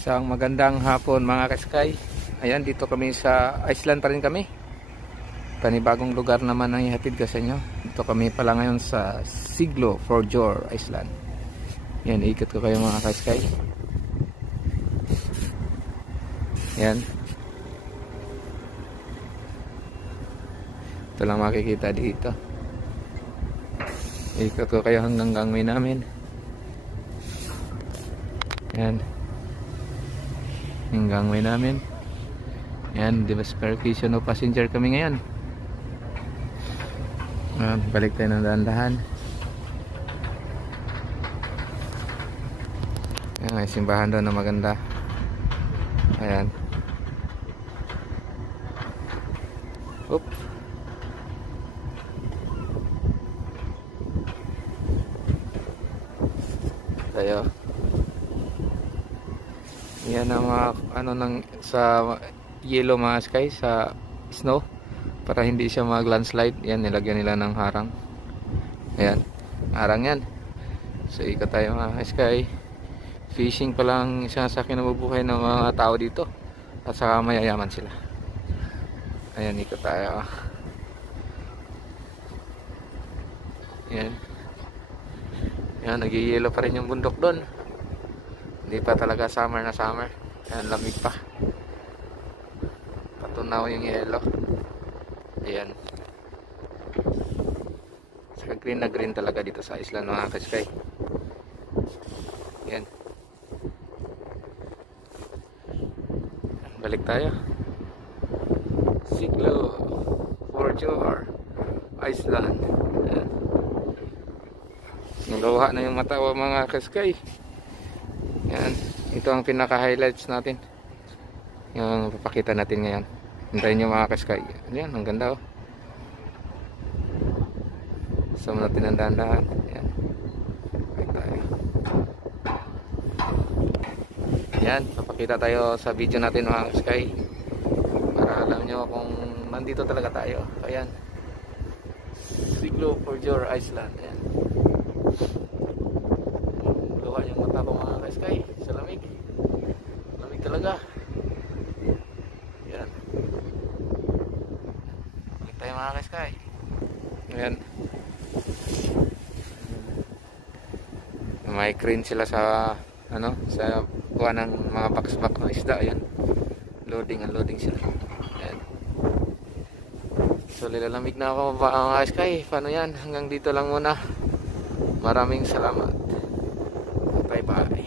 Isang magandang hapon mga ka-sky. Ayan, dito kami sa Iceland pa rin kami. Panibagong lugar naman ang ihatid ko sa inyo. Dito kami pala ngayon sa Siglufjörður, Iceland. Ayan, ikot ko kayo mga ka-sky. Ayan. Ito lang makikita dito. Ikot ko kayo hanggang gangway namin. Ayan. Yung gangway namin. Ayan, diversification of passenger kami ngayon. Balik tayo ng dahan-dahan. Ayan, may simbahan doon na maganda. Ayan. Oop. Tayo. Yan ang mga ano ng sa yellow mga sky, sa snow, para hindi siya mag-landslide. Yan, nilagyan nila ng harang. Ayan, harang yan. So ikot tayo mga sky. Fishing pa lang isang sa kinabubuhay ng mga tao dito, at saka mayayaman sila. Ayan, ikot tayo. Ayan. Ayan, nag-yellow pa rin yung bundok doon. Hindi pa talaga summer na summer. Ayan, lamig pa. Patunaw yung yellow. Ayan. Saka green na green talaga dito sa Iceland mga ka-sky. Ayan. Balik tayo. Siglufjörður, Iceland. Ayan. Naluha na yung mata wa mga ka-sky. Yan, ito ang pinaka-highlights natin. Yung papakita natin ngayon. Hintayin nyo mga ka-sky. Yan, ang ganda oh. Sama natin ang dahan-dahan. Yan. Balik tayo. Yan, papakita tayo sa video natin mga ka-sky, para alam nyo kung nandito talaga tayo. Ayan, Siglufjörður, Iceland. Ayan. Luha yung mata ko mga ka-sky sa lamig. Lamig talaga. Yan. Balik tayo mga ka-sky. Ayan. May crane sila sa ano, sa kuha ng mga box-box ng isda. Ayan. Loading, unloading sila. Ayan. So lilalamig na ako mga ka-sky. Paano yan? Hanggang dito lang muna. Maraming salamat. Bye bye.